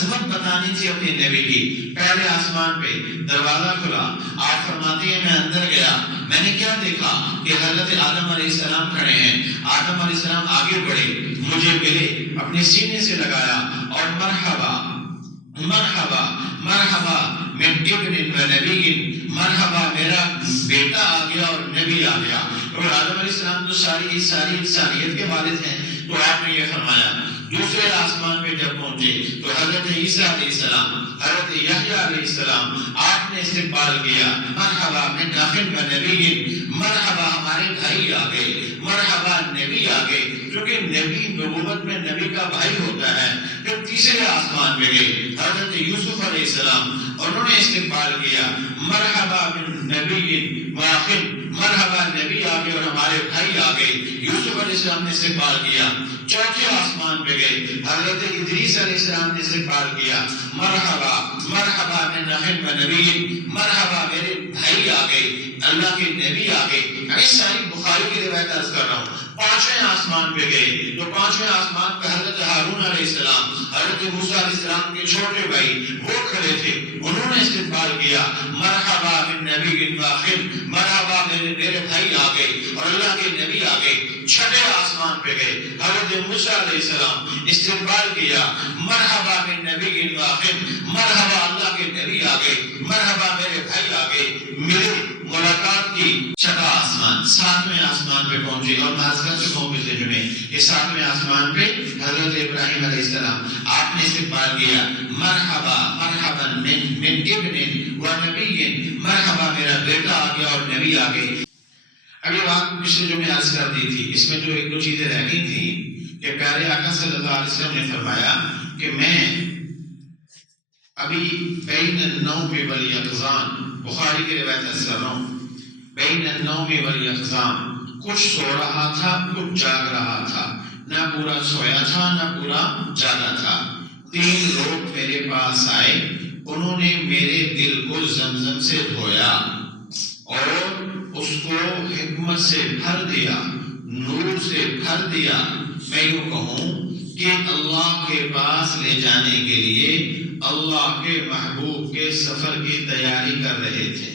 عظمت بتانی تھی اپنے نبی کی. پہلے آسمان پہ دروازہ کھلا, آپ فرماتے ہیں میں اندر گیا, میں نے کیا دیکھا کہ حضرت آدم علیہ السلام کھڑے ہیں. آدم علیہ السلام آگے بڑھے, مجھے ملے, اپنے سینے سے لگایا اور مرحبا مرحبا مرحبا من ابن و نبی, مرحبا میرا بیٹا آ گیا اور نبی آ گیا. اور آدم علیہ السلام تو ساری انسانیت کے والد ہیں, تو آپ نے یہ فرمایا. دوسرے آسمان پہ جب پہنچے تو حضرت عیسیٰ علیہ السلام, حضرت یحییٰ علیہ السلام, آپ نے استقبال کیا. مرحبا من اخ و نبی, مرحبا ہمارے بھائی آ گئے, مرحبا نبی آ گئے, کیونکہ نبی نبوت میں نبی کا بھائی ہوتا ہے. پھر تیسرے آسمان پہ گئے حضرت یوسف علیہ السلام, انہوں نے استقبال کیا. مرحبا من نبی و اخ, مرحبا نبی آ گئے اور ہمارے بھائی آ گئے. یوسف علیہ السلام نے استقبال کیا. چوتھے آسمان پہ گئے, حضرت ادریس علیہ السلام نے استقبال کیا. مرحبا مرحبا من اخ و نبی, مرحبا میرے بھائی آ گئے, اللہ کے نبی آ گئے. میں ساری بخاری کی روایت عرض کر رہا ہوں. پانچویں آسمان پہ گئے تو پانچویں آسمان پہ حضرت ہارون علیہ السلام, حضرت موسیٰ علیہ السلام کے چھوٹے بھائی وہ کھڑے تھے, انہوں نے استقبال کیا. مرحبا من نبی و اخ, مرحبا میرے بھائی آ گئے اور اللہ کے نبی آ گئے. چھٹے آسمان پہ گئے, حضرت موسیٰ علیہ السلام, استقبال کیا. مرحبا من نبی و اخ, مرحبا اللہ کے نبی آ گئے, مرحبا میرے بھائی آ گئے. میرے ملاقات کی چھٹا آسمان, ساتویں آسمان پہ پہنچے. اور میں عرض کر چکا ہوں پچھلے جمعے کہ ساتویں آسمان پہ حضرت ابراہیم علیہ السلام, آپ نے استقبال کیا. مرحبا مرحبا من ابن و نبی, مرحبا میرا بیٹا آ گیا اور نبی آ گئے. اب یہ بات پچھلے جمعے عرض کر دی تھی, اس میں جو ایک دو چیزیں رہ گئی تھیں کہ پیارے آقا صلی اللہ علیہ وسلم نے فرمایا کہ میں ابھی بین النوم والیقظان, بخاری کی روایت عرض کر رہا ہوں, بین النوم والیقظان, کچھ سو رہا تھا کچھ جاگ رہا تھا, نہ پورا سویا تھا نہ پورا جاگا تھا. تین لوگ میرے پاس آئے, انہوں نے میرے دل کو زمزم سے دھویا اور اس کو حکمت سے بھر دیا, نور سے بھر دیا. میں یوں کہوں کہ اللہ کے پاس لے جانے کے لیے اللہ کے محبوب کے سفر کی تیاری کر رہے تھے.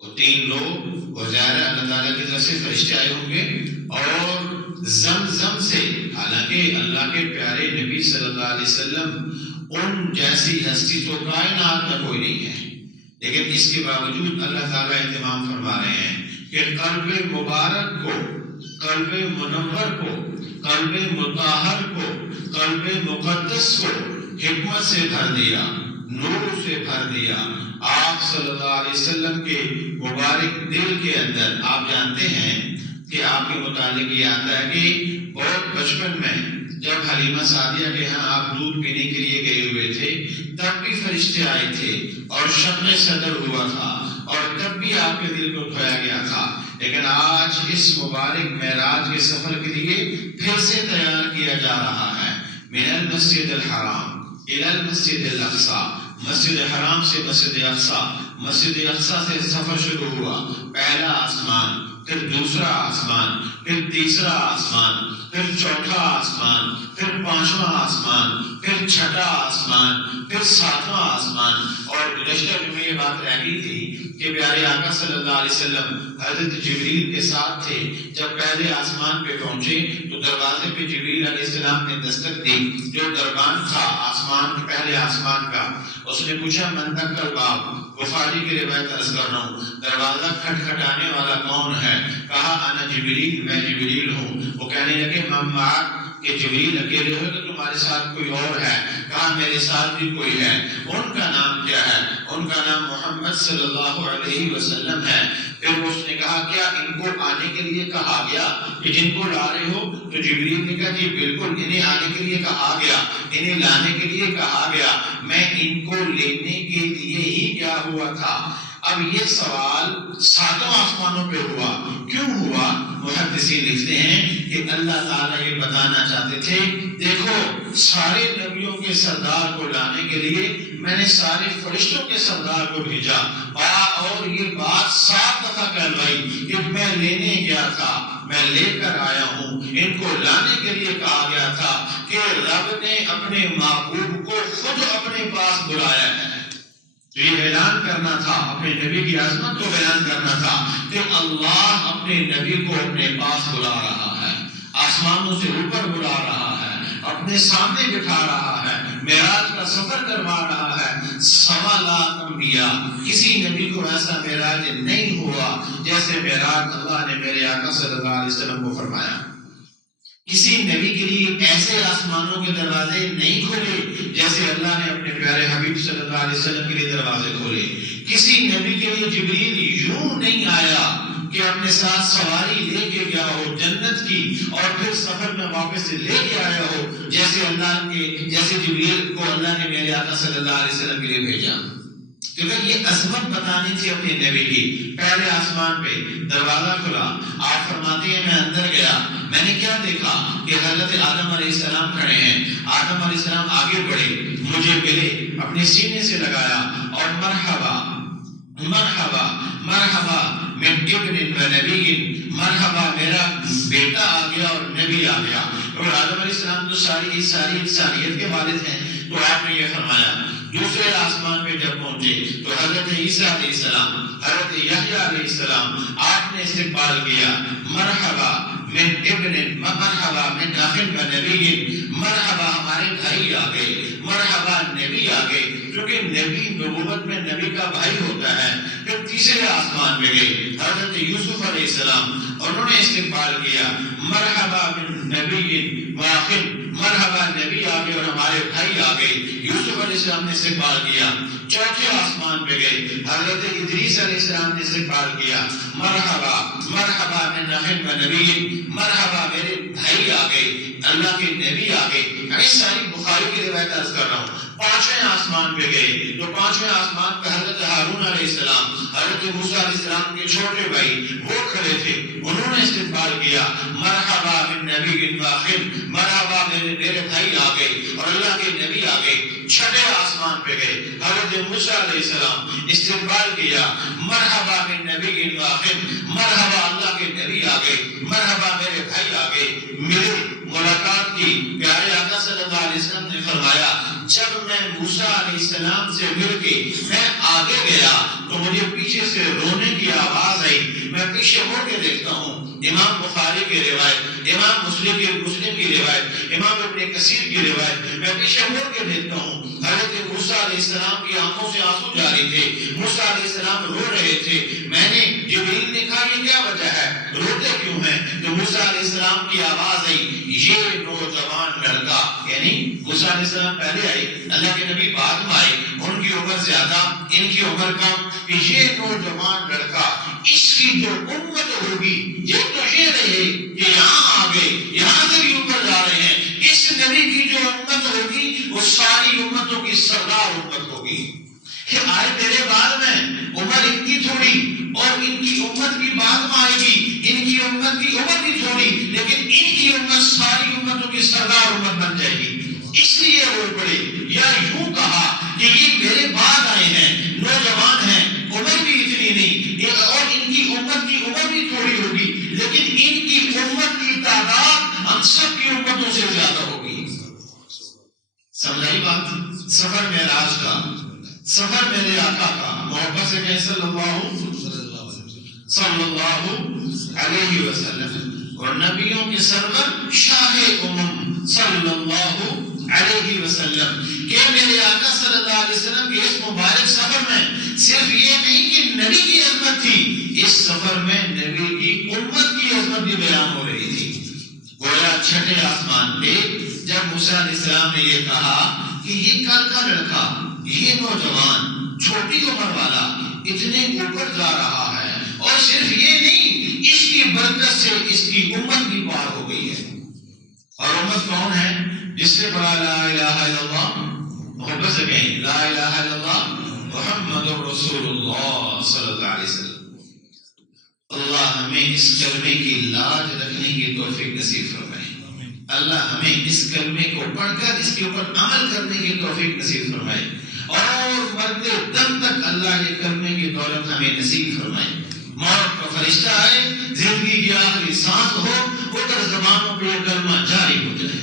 وہ تین لوگ, وہ ظاہر اللہ تعالیٰ کی طرف سے فرشتے آئے ہوں گے اور زمزم سے, حالانکہ اللہ کے پیارے نبی صلی اللہ علیہ وسلم ان جیسی ہستی تو کائنات میں کوئی نہیں ہے, لیکن اس کے باوجود اللہ تعالیٰ اہتمام فرما رہے ہیں کہ قلب مبارک کو, قلب منور کو, قلب مطہر کو, قلب مقدس کو حکمت سے بھر دیا, نور سے بھر دیا. آپ صلی اللہ علیہ وسلم کے مبارک دل کے اندر, آپ جانتے ہیں کہ آپ کے متعلق یہ آتا ہے کہ بہت بچپن میں جب حلیمہ سعدیہ کے ہاں آپ دودھ پینے کے لیے گئے ہوئے تھے, تب بھی فرشتے آئے تھے اور شب صدر ہوا تھا اور تب بھی آپ کے دل کو دھویا گیا تھا. لیکن آج اس مبارک معراج کے سفر کے لیے پھر سے تیار کیا جا رہا ہے. من المسجد الحرام الى المسجد الاقصی, مسجد حرام سے مسجد اقصی, مسجد اقصی سے سفر شروع ہوا. پہلا آسمان, پھر دوسرا آسمان, پھر تیسرا آسمان, پھر چوتھا آسمان, پھر پانچواں آسمان, پھر چھٹا آسمان, پھر ساتواں آسمان. اور گزشتہ جمعے یہ بات رہ گئی تھی کہ پیارے آقا صلی اللہ علیہ وسلم حضرت جبریل کے ساتھ تھے. جب پہلے آسمان پہ پہنچے تو دروازے پہ جبریل علیہ السلام نے دستک دی. جو دربان تھا آسمان کے, پہلے آسمان کا, اس نے پوچھا من تک الباب, بخاری کی روایت عرض کر رہا ہوں, دروازہ کھٹکھٹانے والا کون ہے؟ کہا انا جبریل, میں جبریل ہوں. وہ کہنے لگے من معک, کہ جبریل اکیلے ہو تو تمہارے ساتھ کوئی اور ہے؟ کہا میرے ساتھ بھی کوئی ہے. ان کا نام کیا ہے؟ ان کا نام محمد صلی اللہ علیہ وسلم ہے. پھر اس نے کہا کیا ان کو آنے کے لیے کہا گیا کہ جن کو لا رہے ہو؟ تو جبریل نے کہا جی بالکل, انہیں آنے کے لیے کہا گیا, انہیں لانے کے لیے کہا گیا, میں ان کو لینے کے لیے ہی گیا ہوا تھا. اب یہ سوال ساتوں آسمانوں پہ ہوا, کیوں ہوا؟ محدثین لکھتے ہیں کہ اللہ تعالیٰ یہ بتانا چاہتے تھے دیکھو سارے نبیوں کے سردار کو لانے کے لیے میں نے سارے فرشتوں کے سردار کو بھیجا, اور یہ بات 7 دفعہ کہلوائی کہ میں لینے گیا تھا, میں لے کر آیا ہوں. ان کو لانے کے لیے کہا گیا تھا کہ رب نے اپنے محبوب کو خود اپنے پاس بلایا ہے. تو یہ اعلان کرنا تھا، اپنے نبی کی عظمت کو بیان کرنا تھا کہ اللہ اپنے نبی کو اپنے پاس بلا رہا ہے، آسمانوں سے اوپر بلا رہا ہے، اپنے سامنے بٹھا رہا ہے، معراج کا سفر کروا رہا ہے. 1.25 لاکھ انبیاء، کسی نبی کو ایسا معراج نہیں ہوا جیسے معراج اللہ نے میرے آقا صلی اللہ علیہ وسلم کو فرمایا. کسی نبی کے لیے ایسے آسمانوں کے دروازے نہیں کھولے جیسے اللہ نے اپنے پیارے حبیب صلی اللہ علیہ وسلم کے لیے دروازے کھولے. کسی نبی کے لیے جبریل یوں نہیں آیا کہ اپنے ساتھ سواری لے کے گیا ہو جنت کی اور پھر سفر میں واپس سے لے کے آیا ہو جیسے جبریل کو اللہ نے میرے آقا صلی اللہ علیہ وسلم کے لیے بھیجا. کیونکہ یہ عظمت بتانی تھی اپنے نبی کی. پہلے آسمان پہ دروازہ کھلا، آپ فرماتے ہیں میں اندر گیا، میں نے کیا دیکھا کہ حضرت آدم علیہ السلام کھڑے ہیں. آدم علیہ السلام آگے بڑھے، مجھے ملے، اپنے سینے سے لگایا اور مرحبا مرحبا مرحبا من ابن و نبی، مرحبا میرا بیٹا آ گیا اور نبی آ گیا. اور آدم علیہ السلام تو ساری انسانیت کے والد ہیں. تو آپ نے یہ فرمایا. دوسرے آسمان پہ جب پہنچے تو حضرت عیسیٰ علیہ السلام، حضرت یحییٰ علیہ السلام، آپ نے استقبال کیا. مرحبا من ابن، مرحبا من اخ و نبی، مرحبا ہمارے بھائی آ گئے، مرحبا نبی آ گئے. کیونکہ نبی نبوت میں نبی کا بھائی ہوتا ہے. پھر تیسرے آسمان پہ گئے حضرت یوسف علیہ السلام، انہوں نے استقبال کیا. مرحبا من نبی و اخ، مرحبا نبی آ گئے اور ہمارے بھائی آ گئے. یوسف علیہ السلام نے استقبال کیا. چوتھے آسمان پہ گئے حضرت ادریس علیہ السلام نے استقبال کیا. مرحبا مرحبا من اخ و نبی، مرحبا میرے بھائی آ گئے، اللہ کے نبی آ گئے. میں ساری بخاری کی روایت عرض کر رہا ہوں. پانچویں آسمان پہ گئے تو پانچویں آسمان پہ حضرت ہارون علیہ السلام، حضرت موسیٰ علیہ السلام کے چھوٹے بھائی وہ کھڑے تھے، انہوں نے استقبال کیا. مرحبا من نبی و اخ، مرحبا میرے بھائی آ گئے اور اللہ کے نبی آ گئے. چھٹے آسمان پہ گئے حضرت موسیٰ علیہ السلام، استقبال کیا. مرحبا من نبی و اخ، مرحبا اللہ کے نبی آ گئے، مرحبا میرے بھائی آ گئے. ملے، ملاقات کی. پیارے آقا صلی اللہ علیہ وسلم نے فرمایا جب میں موسیٰ علیہ السلام سے مل کے میں آگے گیا تو مجھے پیچھے سے رونے کی آواز آئی. میں پیچھے مڑ کے دیکھتا ہوں، امام بخاری کی روایت، امام مسلم کی روایت، امام ابن کثیر کی روایت، میں پیچھے مڑ کے دیکھتا ہوں حضرت موسیٰ علیہ السلام کی آنکھوں سے آنسو جاری تھے. موسیٰ علیہ السلام رو رہے تھے. میں نے جبریل نے کہا یہ کیا وجہ ہے، روتے کیوں ہیں؟ تو موسیٰ علیہ السلام کی آواز آئی، یہ نوجوان لڑکا، یعنی موسیٰ علیہ السلام پہلے آئے، اللہ کے نبی بعد میں آئے، ان کی عمر زیادہ ان کی عمر کم، کہ یہ نوجوان لڑکا اس کی جو امت ہوگی، یہ تو یہ رہے کہ یہاں آگے یہاں سے بھی اوپر جا رہے ہیں، اس نبی کی جو امت ہوگی وہ ساری امتوں کی سردار امت ہوگی. کہ آئے میرے بعد میں عمر ان کی تھوڑی اور ان کی امت بھی بعد میں آئے گی، ان کی امت کی عمر بھی تھوڑی لیکن ان کی امت ساری امتوں کی سردار امت بن جائے گی. اس لیے رو پڑے. یا یوں کہا کہ یہ میرے بعد آئے ہیں، نوجوان ہیں، عمر بھی اتنی نہیں اور ان کی امت کی عمر بھی تھوڑی ہوگی لیکن ان کی امت کی تعداد ہم سب کی امتوں سے زیادہ ہوگی. سمجھائی بات؟ سفر معراج کا، سفر میرے آقا کا، محبت سے کہیں صلی اللہ علیہ وسلم، اور نبیوں کے سرور شاہ امم صلی اللہ علیہ وسلم کہ میرے آقا صلی اللہ علیہ وسلم کے اس مبارک سفر میں صرف یہ نہیں کہ نبی کی عظمت تھی، اس سفر میں نبی کی امت کی عظمت بھی بیان ہو رہی تھی. گویا چھٹے آسمان پہ جب موسیٰ علیہ السلام نے یہ کہا کہ یہ کل کا لڑکا، یہ نوجوان چھوٹی عمر والا اتنے اوپر جا رہا ہے اور صرف یہ نہیں، اس کی برکت سے اس کی امت بھی پار ہو گئی ہے. اور امت کون ہے؟ جس سے بڑا لا الہ الا اللہ، محبت سے کہیں لا الہ الا اللہ محمد رسول اللہ صلی اللہ علیہ وسلم. اللہ ہمیں اس کلمے کی لاج رکھنے کی توفیق نصیب فرمائے. اللہ ہمیں اس کلمے کو پڑھ کر اس کے اوپر عمل کرنے کی توفیق نصیب فرمائے اور مرتے دم تک اللہ یہ کلمے کی دولت ہمیں نصیب فرمائے. موت کا فرشتہ آئے، زندگی کی آخری سانس ہو، ادھر زبانوں پہ یہ کلمہ جاری ہو جائے.